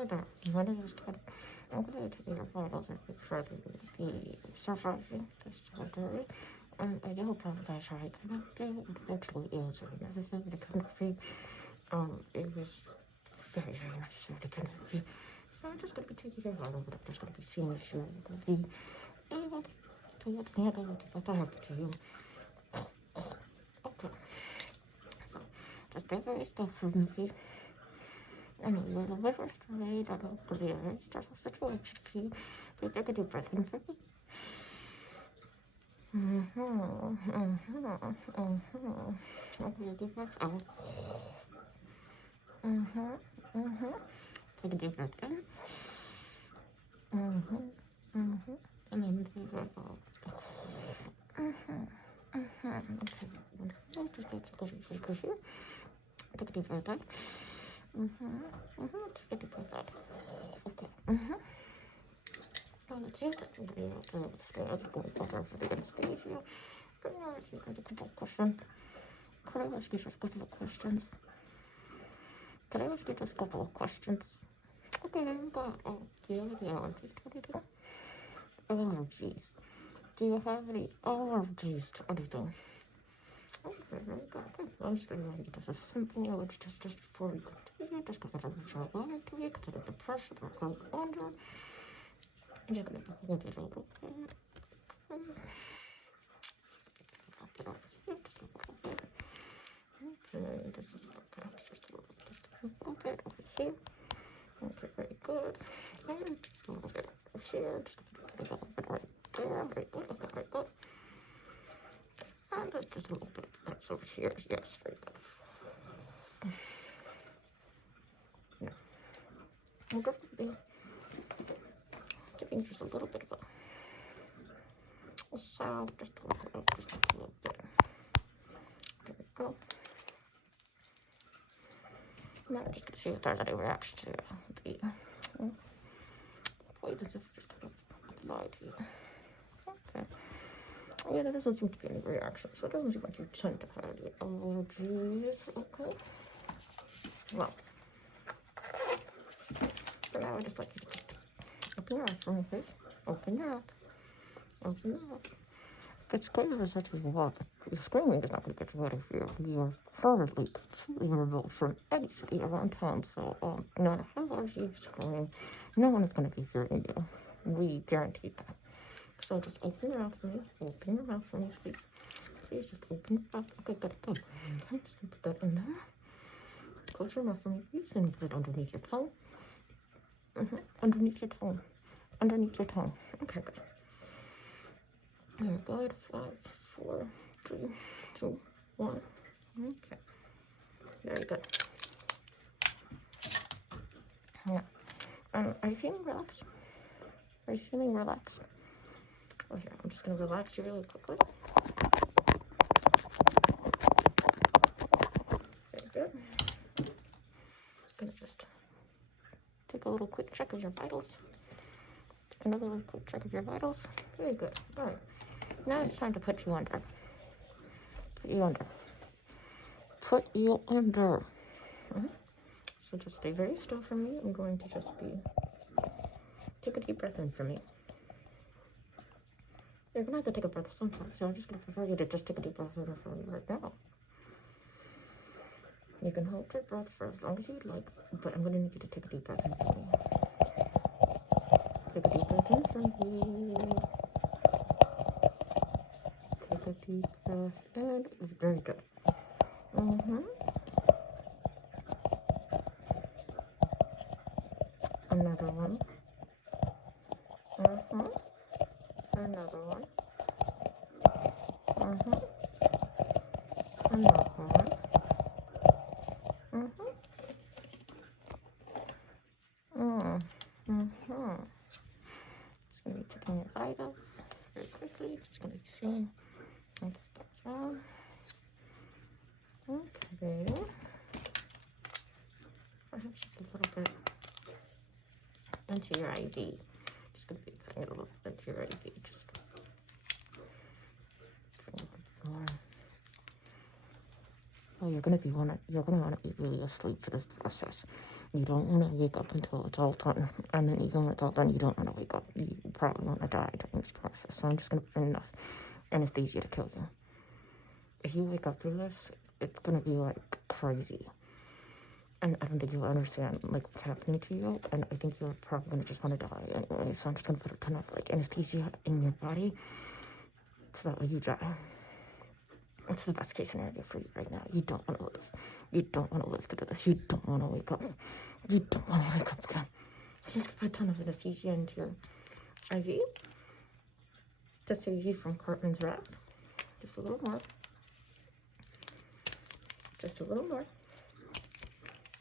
Hi there, my name is Ken. I'm going to take your vitals and make sure that you will be surviving this surgery. And I do hope that I couldn't do, unfortunately, answering everything that I couldn't be. It was very, very necessary to connect you. So I'm just going to be taking your vitals, but I'm just going to be seeing if you're going to be able to handle what I have to you. Okay. So, just be very still for me. I know you're the liver straight. I don't believe a very stressful situation for you. So take a deep breath in for me. Okay, deep breath out. Take a deep breath in. And then deep breath out. Okay, just go to the fingers here. Take a deep breath out. Take a deep breath out. Okay. Well, it seems that you'll be able to stay as a good doctor for the anesthesia. But now that you've got a couple of questions, could I ask you just a couple of questions? Okay, but do you have any allergies to anything? Allergies. Do you have any allergies to anything? Okay, very good. Okay, I'm just going to make it as a simple allergy test just before we continue, just because I don't know how long to week, because of the depression we're going under. I'm just going to hold it a little bit. Drop it over here, just a little bit. Okay, just a little bit over here. Okay, very good. And just a little bit over here, just a little bit right there. Very good. Okay, very good. And just a little bit that's over here. Yes, very good. Yeah. I'm going to be giving just a little bit of a sound, just a little bit. There we go. Now we're just going to see if there's any reaction to the poisons if just kind of applied to you. Okay. Yeah, there doesn't seem to be any reaction, so it doesn't seem like you tend to have any allergies. Okay. Well, for now, I just like you to just open your mouth for me, please. Open your mouth. Open your mouth. Good screaming is actually a lot, but screaming is not going to get you out of here. We are currently completely remote from any city around town, so no matter how large you scream, no one is going to be hearing you. We guarantee that. So just open your mouth for me. Open your mouth for me, please. Please just open your mouth. Okay, good, good. Okay, just gonna put that in there. Close your mouth for me, please, and put it underneath your tongue. Underneath your tongue. Underneath your tongue. Okay, good. Very good. 5, 4, 3, 2, 1. Okay. Very good. Yeah. Are you feeling relaxed? Are you feeling relaxed? Oh, here, I'm just going to relax you really quickly. Very good. Just going to just take a little quick check of your vitals. Another little quick check of your vitals. Very good. All right. Now it's time to put you under. Put you under. Put you under. So just stay very still for me. I'm going to just take a deep breath in for me. You're going to have to take a breath sometimes, so I'm just going to prefer you to just take a deep breath in for me right now. You can hold your breath for as long as you'd like, but I'm going to need you to take a deep breath in for me. Take a deep breath in for me. Take a deep breath in. Very good. Another one. Another one. Another one. Just gonna be checking your vitals very quickly. Just gonna be seeing if that's on. Okay. Perhaps just a little bit into your IV. Just gonna be putting it a little bit into your IV. Just more. well, you're gonna wanna be really asleep for this process. You don't wanna wake up until it's all done, and then even when it's all done, you don't wanna wake up. You probably wanna die during this process. So I'm just gonna put in enough anesthesia to kill you. If you wake up through this, it's gonna be like crazy, and I don't think you'll understand like what's happening to you. And I think you're probably gonna just wanna die anyway. So I'm just gonna put a ton of like anesthesia in your body so that way you die. What's the best case scenario for you right now? You don't want to live. You don't want to live to do this. You don't want to wake up. You don't want to wake up again. So just put a ton of anesthesia into your IV to save you from Cartman's wrath. Just a little more. Just a little more.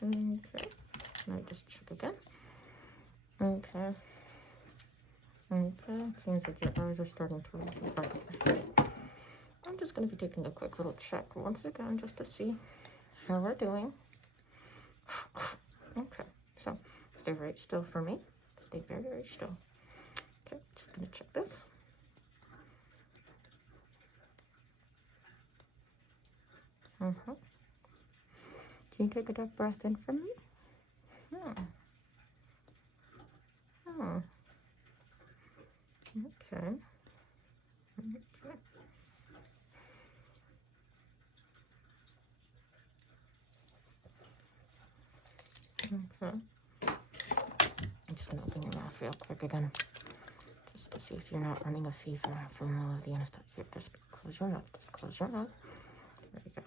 Okay. Now just check again. Okay. Okay. Seems like your eyes are starting to open up. I'm just going to be taking a quick little check once again just to see how we're doing. Okay, so stay very still for me. Stay very, very still. Okay, just going to check this. Can you take a deep breath in for me? Okay. Okay. I'm just gonna open your mouth real quick again, just to see if you're not running a fever from all of the anesthesia. Here, just close your mouth. Just close your mouth. There you go.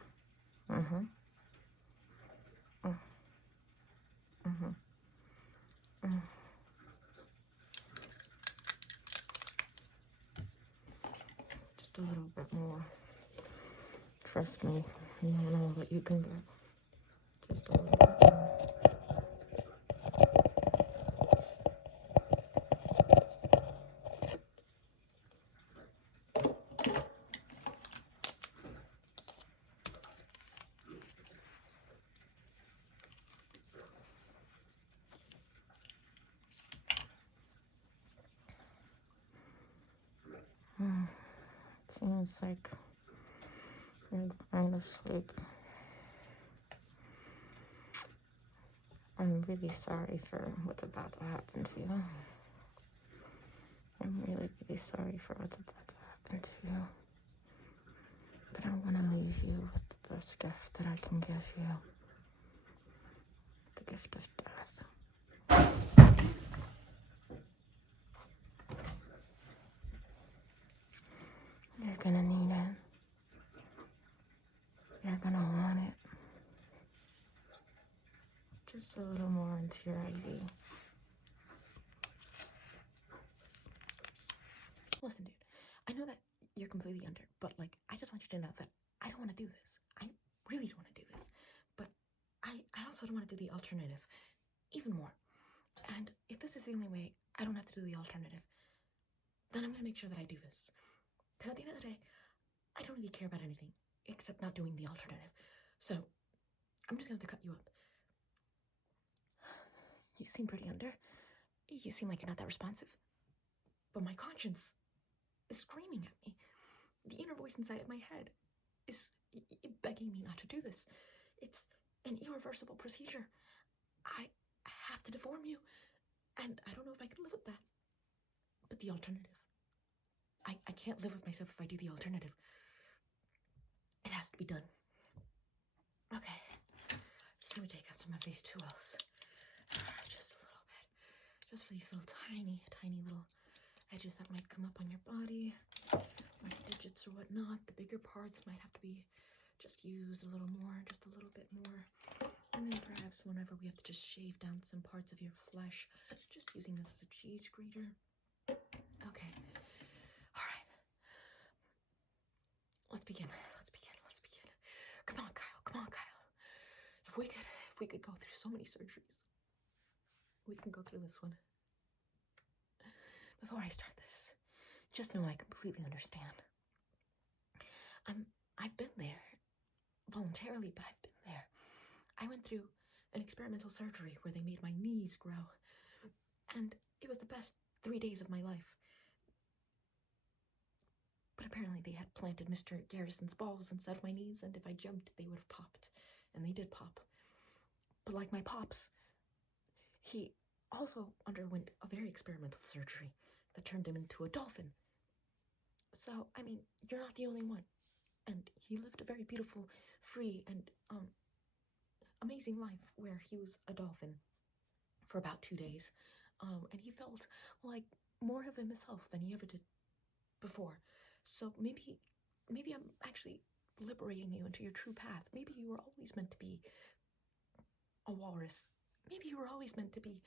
Just a little bit more. Trust me, you know what you can get. Just a little bit more. Seems like you're going to sleep. I'm really sorry for what's about to happen to you. I'm really, really sorry for what's about to happen to you. But I want to leave you with the best gift that I can give you. The gift of death. You're gonna need it. You're gonna want it. Just a little more into your IV. Listen, dude, I know that you're completely under, but like, I just want you to know that I don't want to do this. I really don't want to do this. But I also don't want to do the alternative even more. And if this is the only way I don't have to do the alternative, then I'm going to make sure that I do this. Because at the end of the day, I don't really care about anything except not doing the alternative. So I'm just going to have to cut you up. You seem pretty under. You seem like you're not that responsive. But my conscience is screaming at me. The inner voice inside of my head is begging me not to do this. It's an irreversible procedure. I have to deform you. And I don't know if I can live with that. But the alternative. I can't live with myself if I do the alternative. It has to be done. Okay. It's time to take out some of these tools. Just a little bit. Just for these little tiny, tiny little edges that might come up on your body. Like digits or whatnot. The bigger parts might have to be just used a little more. Just a little bit more. And then perhaps whenever we have to just shave down some parts of your flesh. Just using this as a cheese grater. Okay. Alright. Let's begin. Come on, Kyle. If we could go through so many surgeries, we can go through this one. Before I start this, just know I completely understand. I've been there, voluntarily, but I've been there. I went through an experimental surgery where they made my knees grow, and it was the best 3 days of my life. But apparently they had planted Mr. Garrison's balls inside of my knees, and if I jumped, they would have popped. And they did pop. But like my pops, he also underwent a very experimental surgery that turned him into a dolphin. So, I mean, you're not the only one. And he lived a very beautiful, free, and amazing life where he was a dolphin for about 2 days. And he felt like more of himself than he ever did before. So maybe I'm actually liberating you into your true path. Maybe you were always meant to be a walrus. Maybe you were always meant to be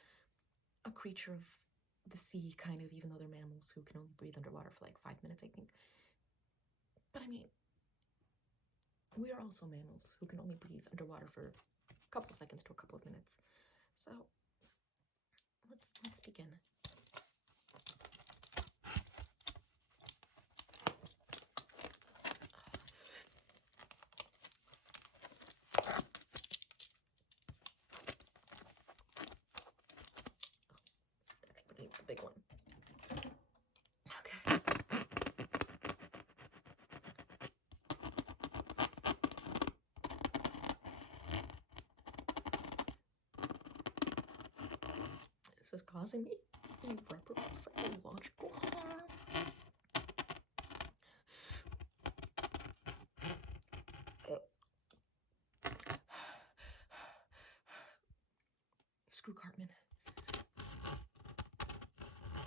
a creature of the sea, kind of, even though they're mammals who can only breathe underwater for like 5 minutes, I think. But I mean, we are also mammals who can only breathe underwater for a couple seconds to a couple of minutes. So let's begin. The big one. Okay. This is causing me irreparable psychological harm. Screw Cartman.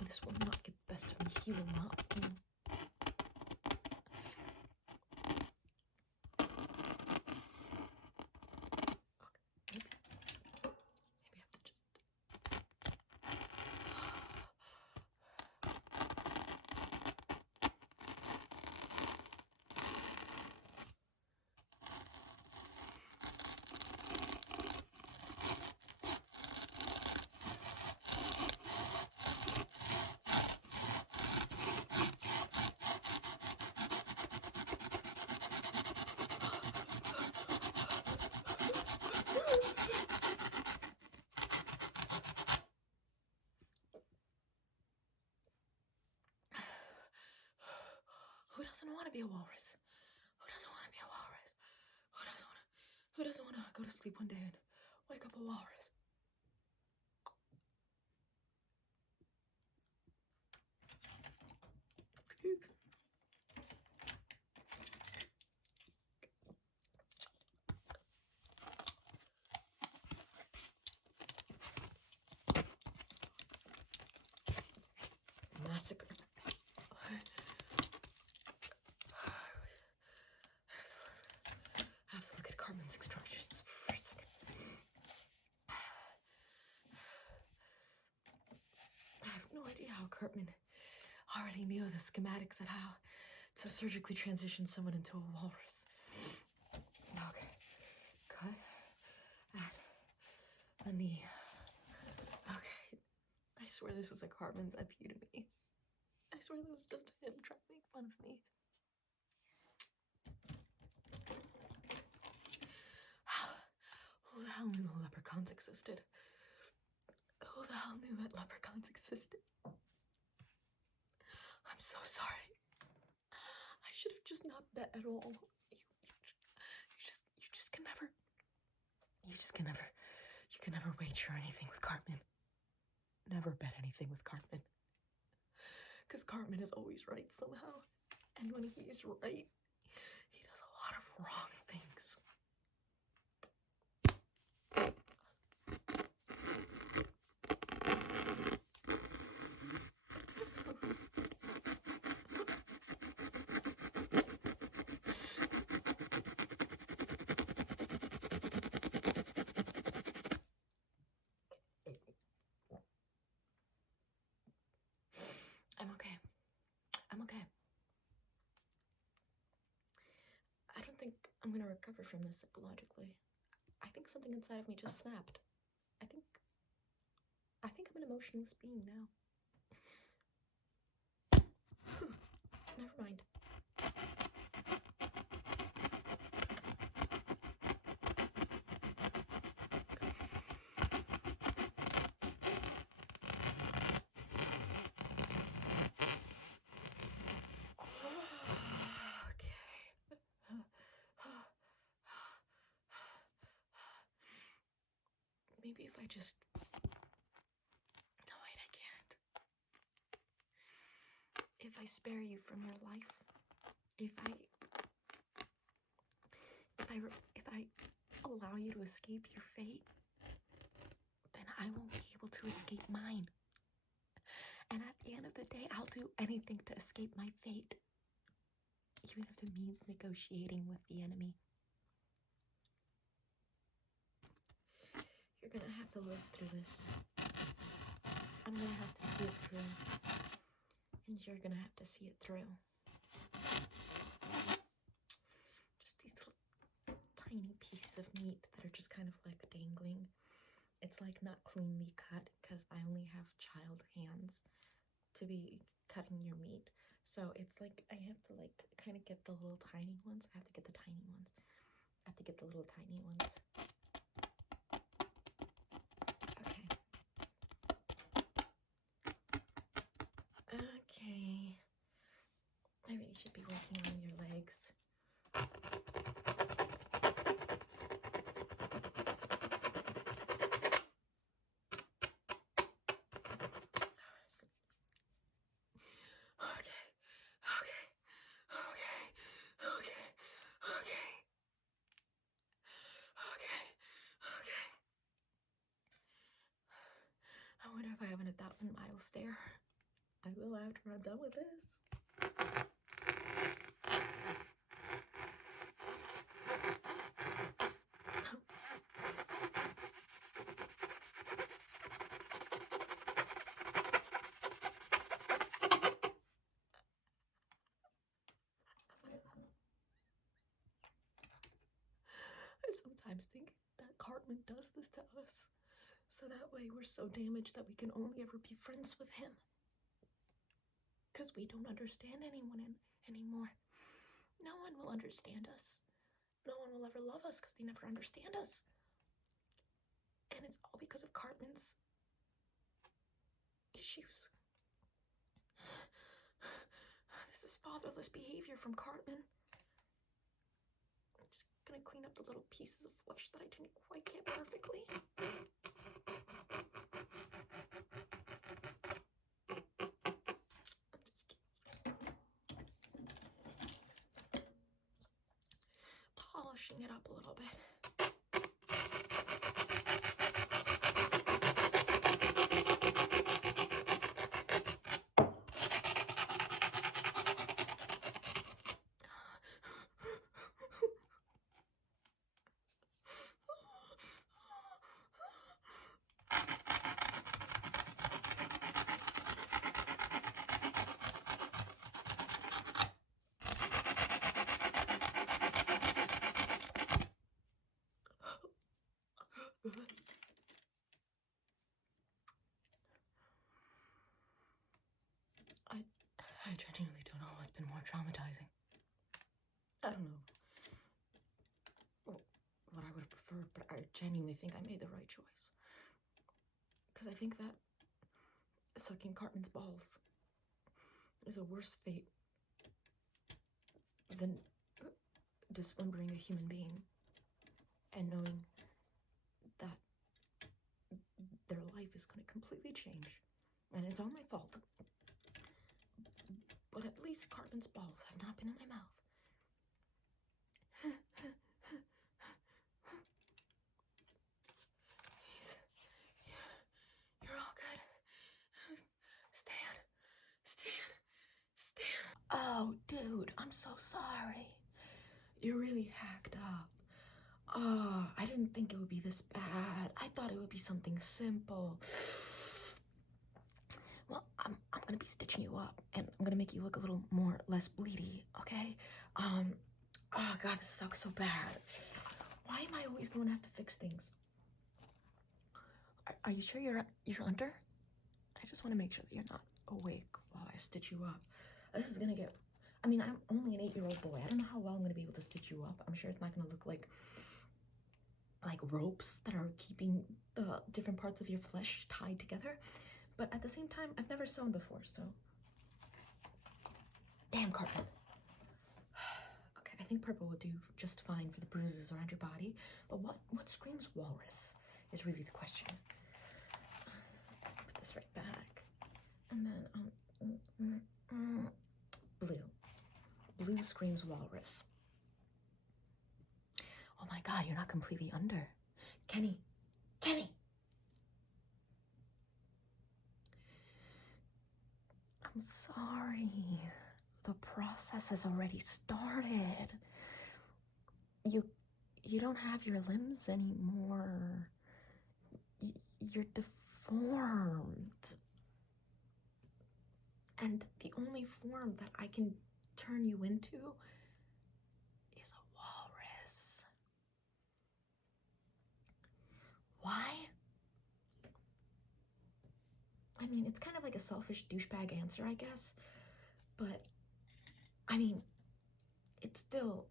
This will not get the best of me. He will not win. Okay. Maybe I have to just... Who doesn't want to be a walrus? Who doesn't want to be a walrus? Who doesn't want to go to sleep one day and wake up a walrus? Massacre. I have to look at Cartman's instructions for a second. I have no idea how Cartman already knew the schematics at how to surgically transition someone into a walrus. Okay. Cut at a knee. Okay. I swear this is like Cartman's FU to me. I swear this is just him trying to make fun of me. Who the hell knew leprechauns existed? Who the hell knew that leprechauns existed? I'm so sorry. I should have just not bet at all. You can never wager anything with Cartman. Never bet anything with Cartman. Because Cartman is always right somehow. And when he's right, he does a lot of wrong things. I'm okay. I don't think I'm gonna recover from this psychologically. I think something inside of me just snapped. I think I'm an emotionless being now. Never mind. maybe if I just... No, wait, I can't. If I spare you from your life, if I allow you to escape your fate, then I won't be able to escape mine. And at the end of the day, I'll do anything to escape my fate, even if it means negotiating with the enemy. You're gonna have to live through this. I'm gonna have to see it through. And you're gonna have to see it through. Just these little tiny pieces of meat that are just kind of like dangling. It's like not cleanly cut because I only have child hands to be cutting your meat. So it's like I have to like kind of get the little tiny ones. I have to get the tiny ones. I have to get the little tiny ones. Okay. Okay. I really should be working on your legs. I wonder if I have a 1,000-mile stare. I will after I'm done with this. I sometimes think that Cartman does this to us, so that way we're so damaged that we can only ever be friends with him. Because we don't understand anyone anymore. No one will understand us. No one will ever love us because they never understand us. And it's all because of Cartman's issues. This is fatherless behavior from Cartman. I'm just gonna clean up the little pieces of flesh that I didn't quite get perfectly. Just polishing it up a little bit. I genuinely don't know what's been more traumatizing. I don't know what I would have preferred, but I genuinely think I made the right choice. Because I think that sucking Cartman's balls is a worse fate than dismembering a human being and knowing that their life is going to completely change. And it's all my fault. But at least Cartman's balls have not been in my mouth. You're all good. Stand. Oh, dude, I'm so sorry. You're really hacked up. Oh, I didn't think it would be this bad. I thought it would be something simple. Well, I'm gonna be stitching you up, and I'm gonna make you look a little less bleedy, okay? Oh God, this sucks so bad. Why am I always the one to have to fix things? Are you sure you're under? I just want to make sure that you're not awake while I stitch you up. This is gonna get... I mean, I'm only an 8-year-old boy. I don't know how well I'm gonna be able to stitch you up. I'm sure it's not gonna look like ropes that are keeping different parts of your flesh tied together. But at the same time, I've never sewn before, so... Damn, Cartman. I think purple will do just fine for the bruises around your body. But what screams Walrus is really the question. Put this right back. And then, blue. Blue screams walrus. Oh my God, you're not completely under. Kenny. Kenny! I'm sorry. The process has already started. You don't have your limbs anymore. You're deformed. And the only form that I can turn you into is a walrus. Why? I mean, it's kind of like a selfish douchebag answer, I guess. But, I mean, it's still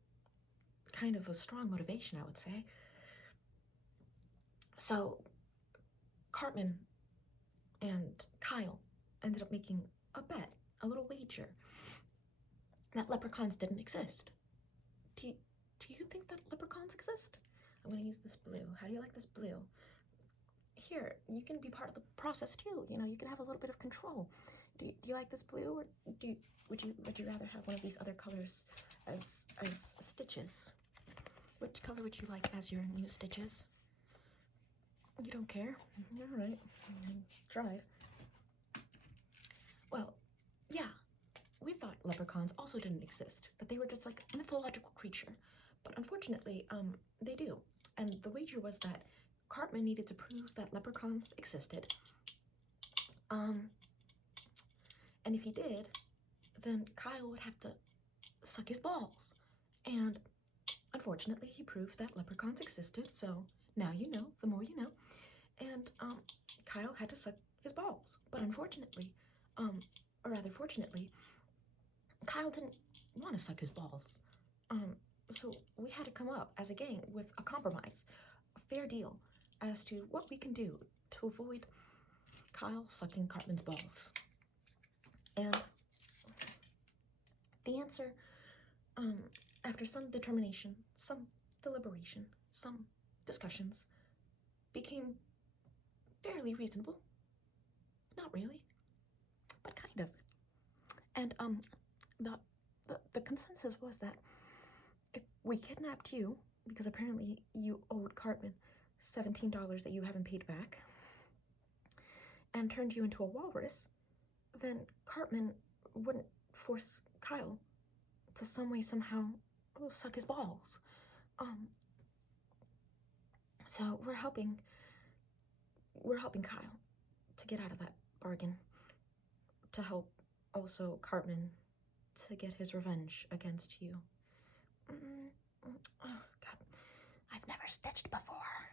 kind of a strong motivation, I would say. So, Cartman and Kyle ended up making a bet, a little wager, that leprechauns didn't exist. Do you think that leprechauns exist? I'm gonna use this blue. How do you like this blue? Here, you can be part of the process too. You know, you can have a little bit of control. Do you like this blue, or would you rather have one of these other colors as stitches? Which color would you like as your new stitches? You don't care? All right, tried. Well, yeah, we thought leprechauns also didn't exist, that they were just like a mythological creature. But unfortunately, they do. And the wager was that Cartman needed to prove that leprechauns existed. And if he did, then Kyle would have to suck his balls. And unfortunately, he proved that leprechauns existed, so now you know, the more you know. And Kyle had to suck his balls. But unfortunately, or rather fortunately, Kyle didn't want to suck his balls. So we had to come up as a gang with a compromise, a fair deal, as to what we can do to avoid Kyle sucking Cartman's balls. And the answer, after some determination, some deliberation, some discussions, became fairly reasonable. Not really, but kind of. And the consensus was that if we kidnapped you, because apparently you owed Cartman $17 that you haven't paid back, and turned you into a walrus, then Cartman wouldn't force Kyle to some way, somehow suck his balls. So we're helping Kyle to get out of that bargain, to help also Cartman to get his revenge against you. Oh God, I've never stitched before.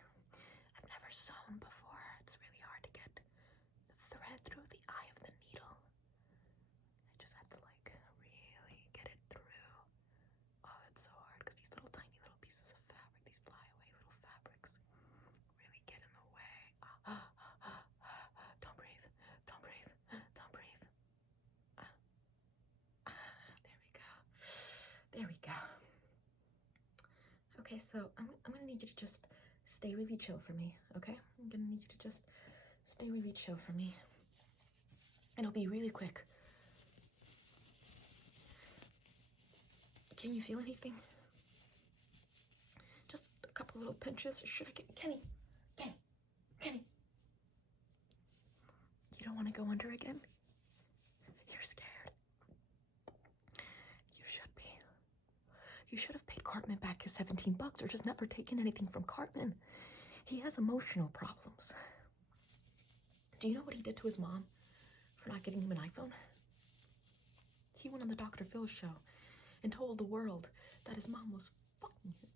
I've never sewn before. It's really hard to get the thread through the eye of the needle. I just have to like really get it through. Oh, it's so hard because these little tiny little pieces of fabric, these flyaway little fabrics, really get in the way. Don't breathe. Don't breathe. Don't breathe. There we go. There we go. Okay, so I'm gonna need you to just stay really chill for me, okay? I'm gonna need you to just stay really chill for me. It'll be really quick. Can you feel anything? Just a couple little pinches, or should I get Kenny? You don't want to go under again? You're scared. You should be. You should have paid Cartman back his $17 or just never taken anything from Cartman. He has emotional problems. Do you know what he did to his mom for not getting him an iPhone? He went on the Dr. Phil show and told the world that his mom was fucking him.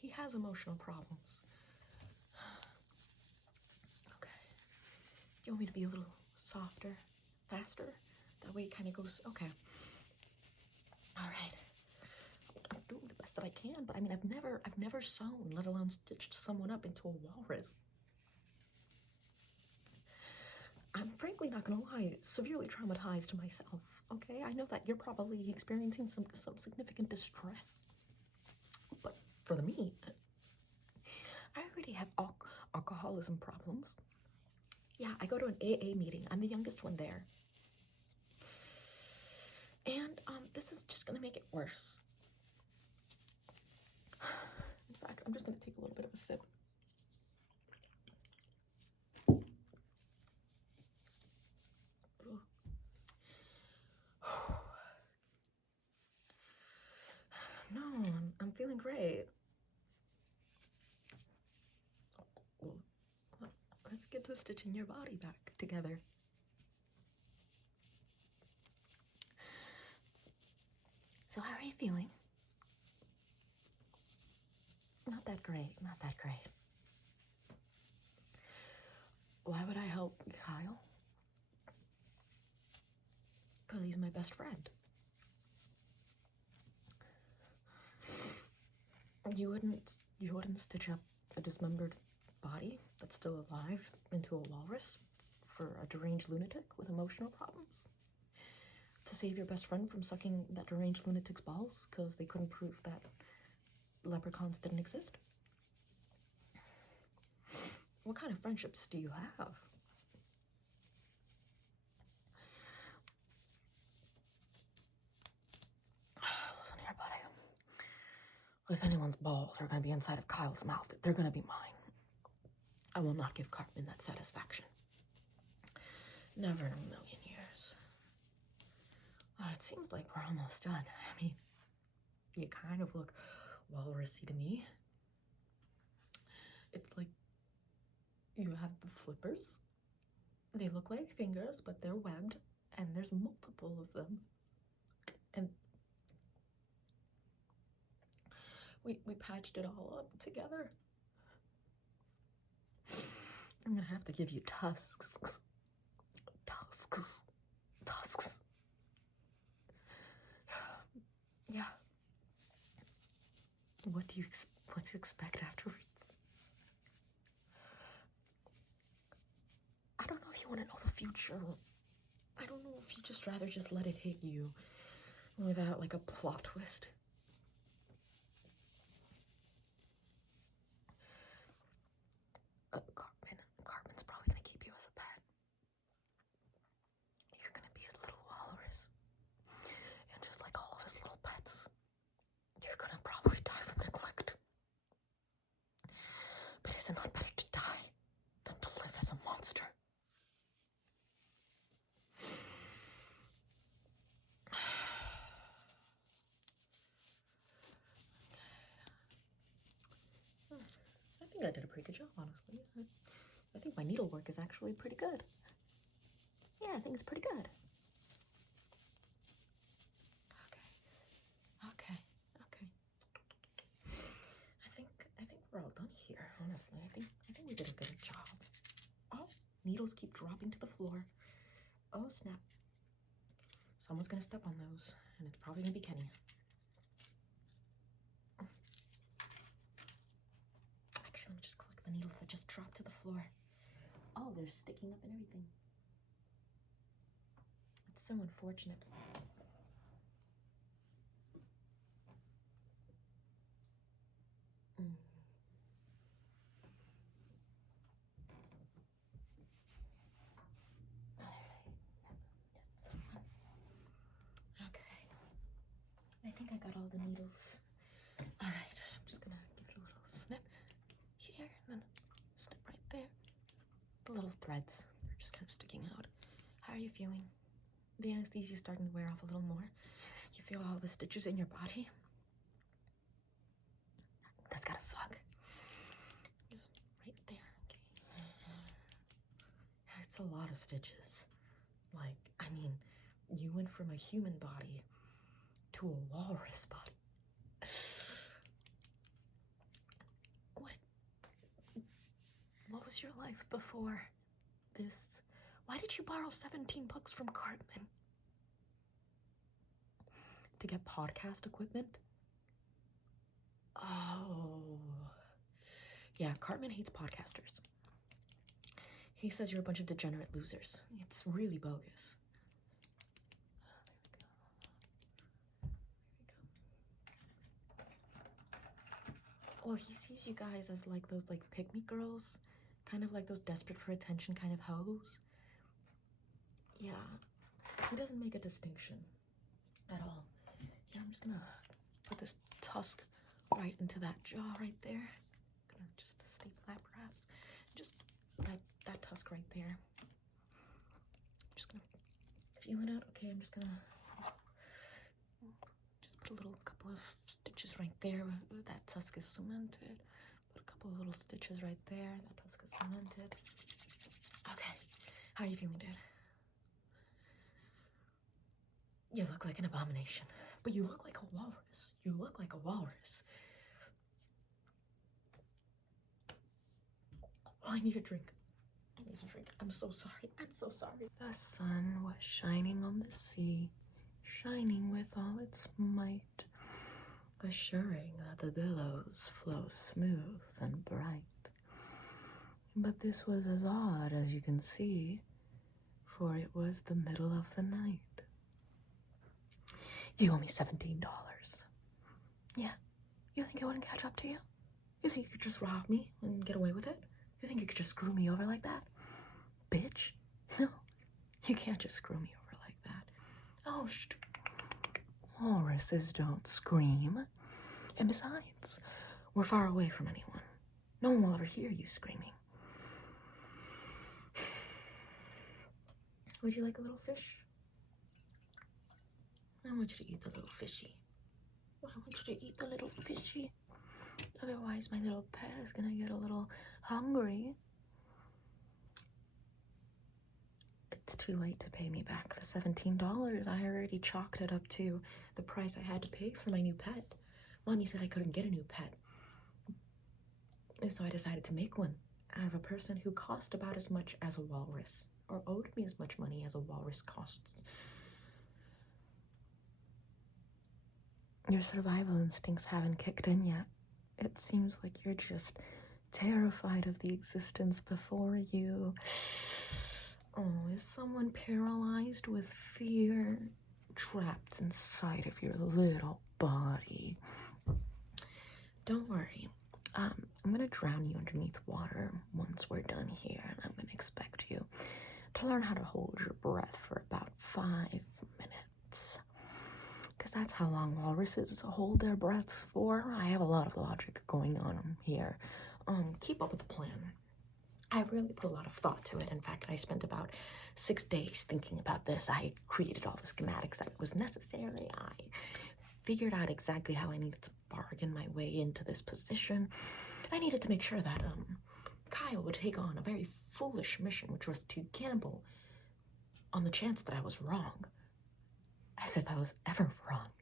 He has emotional problems. Okay. You want me to be a little softer, faster? That way it kind of goes, okay. All right. I'm doing the best that I can, but I mean, I've never sewn, let alone stitched someone up into a walrus. I'm frankly not gonna lie, severely traumatized myself, okay? I know that you're probably experiencing some significant distress. But for me, already have alcoholism problems. Yeah, I go to an AA meeting. I'm the youngest one there. And this is just gonna make it worse. In fact, I'm just gonna take a little bit of a sip. No, I'm feeling great. Well, let's get to stitching your body back together. So how are you feeling? Not that great, not that great. Why would I help Kyle? Because he's my best friend. You wouldn't stitch up a dismembered body that's still alive into a walrus for a deranged lunatic with emotional problems? To save your best friend from sucking that deranged lunatic's balls because they couldn't prove that leprechauns didn't exist? What kind of friendships do you have? Listen here, buddy. If anyone's balls are going to be inside of Kyle's mouth, they're going to be mine. I will not give Cartman that satisfaction. Never in a million years. Oh, it seems like we're almost done. I mean, you kind of look walrusy to me. It's like you have the flippers. They look like fingers, but they're webbed, and there's multiple of them. And we patched it all up together. I'm gonna have to give you tusks. Tusks. Yeah. What to expect afterwards? I don't know if you want to know the future. I don't know if you just rather just let it hit you without like a plot twist. Cartman's probably gonna keep you as a pet. You're gonna be his little walrus. And just like all of his little pets, you're gonna probably die from neglect. But is it not better to die than to live as a monster? I think I did a pretty good job, honestly. I think my needlework is actually pretty good. Yeah, I think it's pretty good. Okay. I think we're all done here, honestly. I think we did a good job. Oh, needles keep dropping to the floor. Oh, snap. Someone's gonna step on those, and it's probably gonna be Kenny. Actually, let me just collect the needles that just dropped to the floor. Oh, they're sticking up and everything. It's so unfortunate. Okay. I think I got all the needles. All right, I'm just gonna give it a little snip here, and then snip right there. The little threads, they're just kind of sticking out. How are you feeling? The anesthesia is starting to wear off a little more. You feel all the stitches in your body? That's gotta suck. Just right there, okay. It's a lot of stitches. Like, I mean, you went from a human body to a walrus body. What was your life before this? Why did you borrow 17 bucks from Cartman? To get podcast equipment? Oh. Yeah, Cartman hates podcasters. He says you're a bunch of degenerate losers. It's really bogus. Well, he sees you guys as like those like pick-me girls, kind of like those desperate for attention kind of hoes. Yeah, he doesn't make a distinction at all. Yeah, I'm just gonna put this tusk right into that jaw right there. Gonna just staple that perhaps. Just like that tusk right there. Just gonna feel it out. Okay, I'm just gonna just put a little couple of stitches right there. That tusk is cemented. Put a couple of little stitches right there. That tusk is cemented. Okay, how are you feeling, dude? You look like an abomination, but you look like a walrus. You look like a walrus. Oh, I need a drink. I need a drink. I'm so sorry. I'm so sorry. The sun was shining on the sea, shining with all its might, assuring that the billows flow smooth and bright. But this was as odd as you can see, for it was the middle of the night. You owe me $17. Yeah. You think I wouldn't catch up to you? You think you could just rob me and get away with it? You think you could just screw me over like that? Bitch. No. You can't just screw me over like that. Oh, walruses don't scream. And besides, we're far away from anyone. No one will ever hear you screaming. Would you like a little fish? I want you to eat the little fishy. I want you to eat the little fishy. Otherwise, my little pet is gonna get a little hungry. It's too late to pay me back the $17. I already chalked it up to the price I had to pay for my new pet. Mommy said I couldn't get a new pet. And so I decided to make one out of a person who cost about as much as a walrus, or owed me as much money as a walrus costs. Your survival instincts haven't kicked in yet. It seems like you're just terrified of the existence before you. Oh, is someone paralyzed with fear, trapped inside of your little body? Don't worry. I'm gonna drown you underneath water once we're done here, and I'm gonna expect you to learn how to hold your breath for about 5 minutes. Because that's how long walruses hold their breaths for. I have a lot of logic going on here. Keep up with the plan. I really put a lot of thought to it. In fact, I spent about 6 days thinking about this. I created all the schematics that was necessary. I figured out exactly how I needed to bargain my way into this position. I needed to make sure that Kyle would take on a very foolish mission, which was to gamble on the chance that I was wrong. As if I was ever wrong.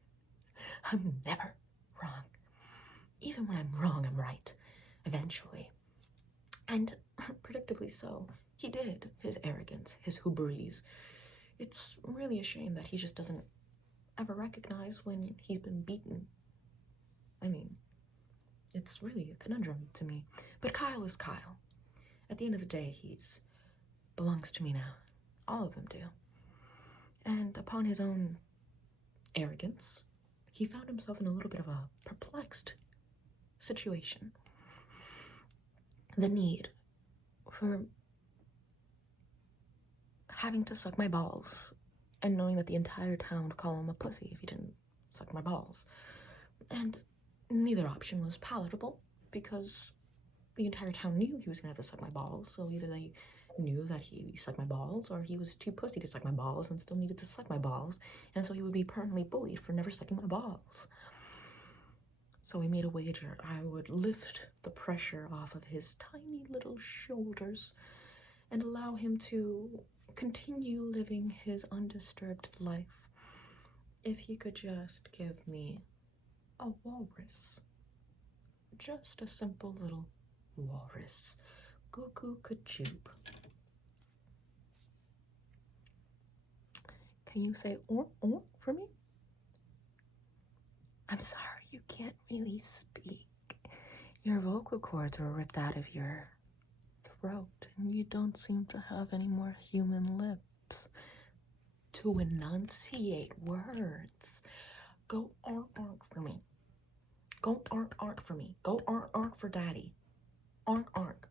I'm never wrong. Even when I'm wrong, I'm right. Eventually. And predictably so, he did. His arrogance, his hubris. It's really a shame that he just doesn't ever recognize when he's been beaten. I mean, it's really a conundrum to me. But Kyle is Kyle. At the end of the day, he's belongs to me now. All of them do. And upon his own arrogance, he found himself in a little bit of a perplexed situation. The need for having to suck my balls and knowing that the entire town would call him a pussy if he didn't suck my balls. And neither option was palatable because the entire town knew he was gonna have to suck my balls, so either they knew that he sucked my balls or he was too pussy to suck my balls and still needed to suck my balls, and so he would be permanently bullied for never sucking my balls. So we made a wager. I would lift the pressure off of his tiny little shoulders and allow him to continue living his undisturbed life if he could just give me a walrus. Just a simple little walrus. Goo kajoop. Can you say or for me? I'm sorry, you can't really speak. Your vocal cords were ripped out of your throat, and you don't seem to have any more human lips to enunciate words. Go or for me. Go ark for me. Go ark for daddy. Ark.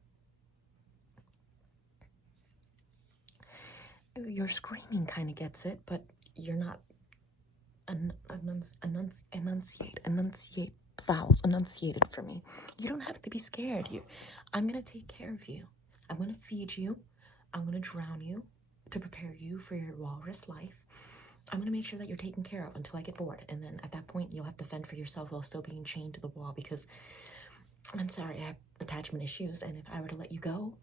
Your screaming kind of gets it, but you're not enunciate the vowels, enunciated for me. You don't have to be scared. I'm gonna take care of you. I'm gonna feed you. I'm gonna drown you to prepare you for your walrus life. I'm gonna make sure that you're taken care of until I get bored, and then at that point you'll have to fend for yourself while still being chained to the wall, because I'm sorry, I have attachment issues, and if I were to let you go,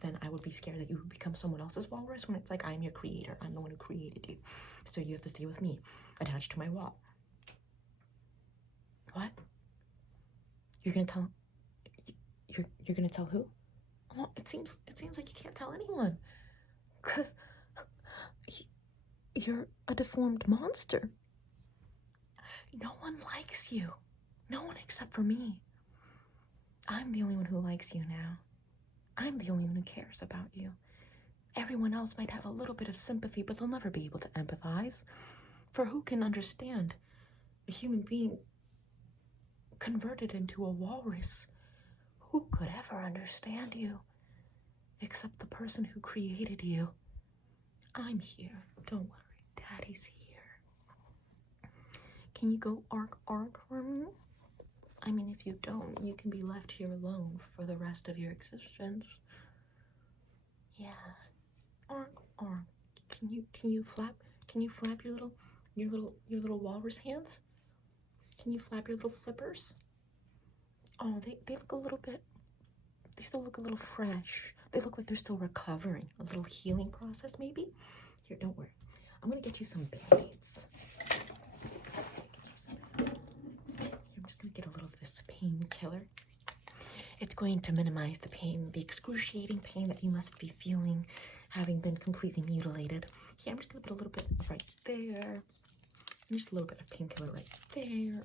then I would be scared that you would become someone else's walrus, when it's like, I'm your creator. I'm the one who created you. So you have to stay with me, attached to my wall. What? You're gonna tell... You're gonna tell who? Well, it seems like you can't tell anyone. Because... You're a deformed monster. No one likes you. No one except for me. I'm the only one who likes you now. I'm the only one who cares about you. Everyone else might have a little bit of sympathy, but they'll never be able to empathize. For who can understand a human being converted into a walrus? Who could ever understand you except the person who created you? I'm here. Don't worry. Daddy's here. Can you go ark for me? I mean, if you don't, you can be left here alone for the rest of your existence. Yeah. Ark. Can you flap your little walrus hands? Can you flap your little flippers? Oh, they look a little bit, they still look a little fresh. They look like they're still recovering. A little healing process, maybe? Here, don't worry. I'm gonna get you some Band-Aids. I'm just gonna get a little of this painkiller. It's going to minimize the pain, the excruciating pain that you must be feeling, having been completely mutilated. Yeah, I'm just gonna put a little bit right there. And just a little bit of painkiller right there.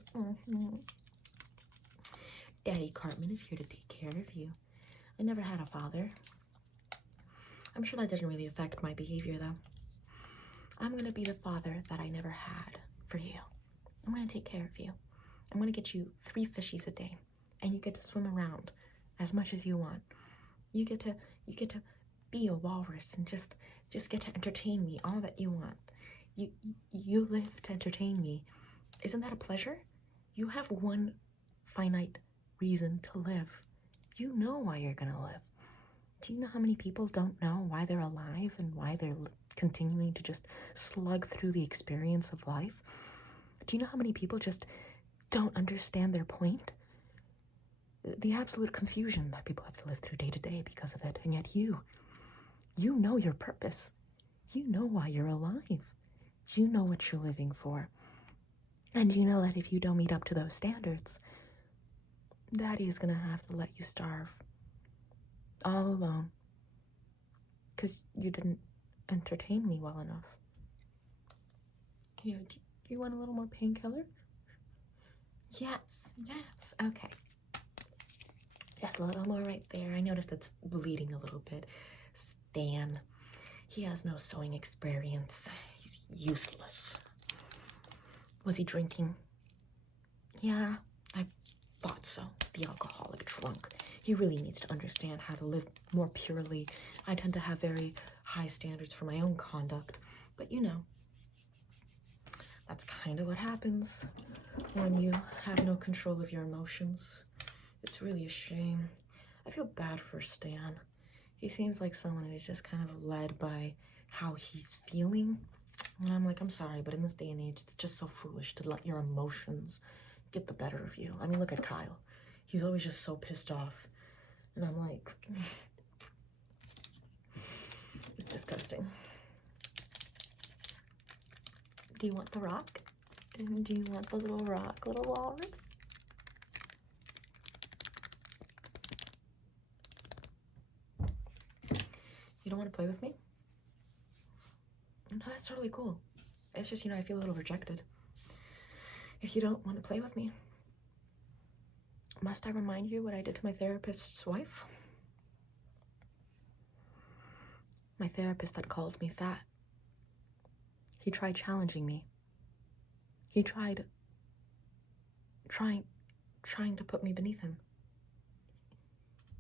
Daddy Cartman is here to take care of you. I never had a father. I'm sure that didn't really affect my behavior, though. I'm gonna be the father that I never had for you. I'm gonna take care of you. I'm gonna get you 3 fishies a day, and you get to swim around as much as you want. You get to be a walrus and just get to entertain me all that you want. You live to entertain me. Isn't that a pleasure? You have one finite reason to live. You know why you're gonna live. Do you know how many people don't know why they're alive and why they're continuing to just slug through the experience of life? Do you know how many people just don't understand their point? The absolute confusion that people have to live through day to day because of it. And yet you know your purpose. You know why you're alive. You know what you're living for. And you know that if you don't meet up to those standards, Daddy is gonna have to let you starve all alone because you didn't entertain me well enough. Here, do you want a little more painkiller? Yes, okay. Just a little more right there. I noticed it's bleeding a little bit. Stan, he has no sewing experience. He's useless. Was he drinking? Yeah, I thought so. The alcoholic drunk. He really needs to understand how to live more purely. I tend to have very high standards for my own conduct, but you know, that's kind of what happens when you have no control of your emotions. It's really a shame. I feel bad for Stan. He seems like someone who's just kind of led by how he's feeling. And I'm like, I'm sorry, but in this day and age, it's just so foolish to let your emotions get the better of you. I mean, look at Kyle. He's always just so pissed off. And I'm like, it's disgusting. Do you want the rock? Do you want the little rock, little walrus? You don't want to play with me? No, that's totally cool. It's just, you know, I feel a little rejected. If you don't want to play with me, must I remind you what I did to my therapist's wife? My therapist that called me fat. He tried challenging me. He tried trying to put me beneath him.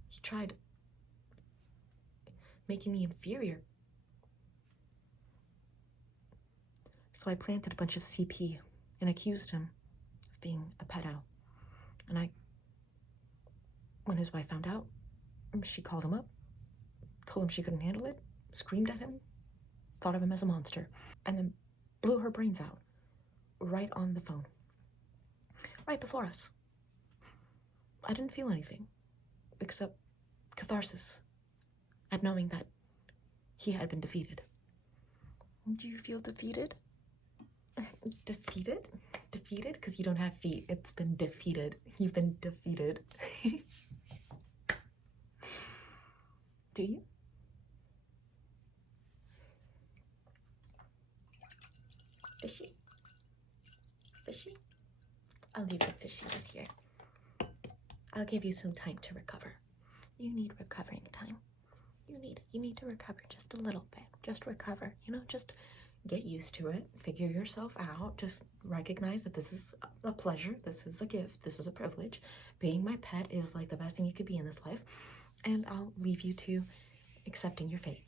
He tried making me inferior. So I planted a bunch of CP and accused him of being a pedo. And when his wife found out, she called him up, told him she couldn't handle it, screamed at him, thought of him as a monster, and then blew her brains out right on the phone, right before us. I didn't feel anything except catharsis at knowing that he had been defeated. Do you feel defeated? Defeated? Defeated? Because you don't have feet. It's been defeated. You've been defeated. Do you? Fishy? Fishy? I'll leave the fishy right here. I'll give you some time to recover. You need recovering time. You need to recover just a little bit. Just recover, just get used to it. Figure yourself out. Just recognize that this is a pleasure. This is a gift. This is a privilege. Being my pet is like the best thing you could be in this life. And I'll leave you to accepting your fate.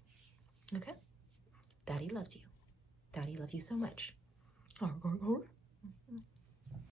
Okay? Daddy loves you. Daddy loves you so much.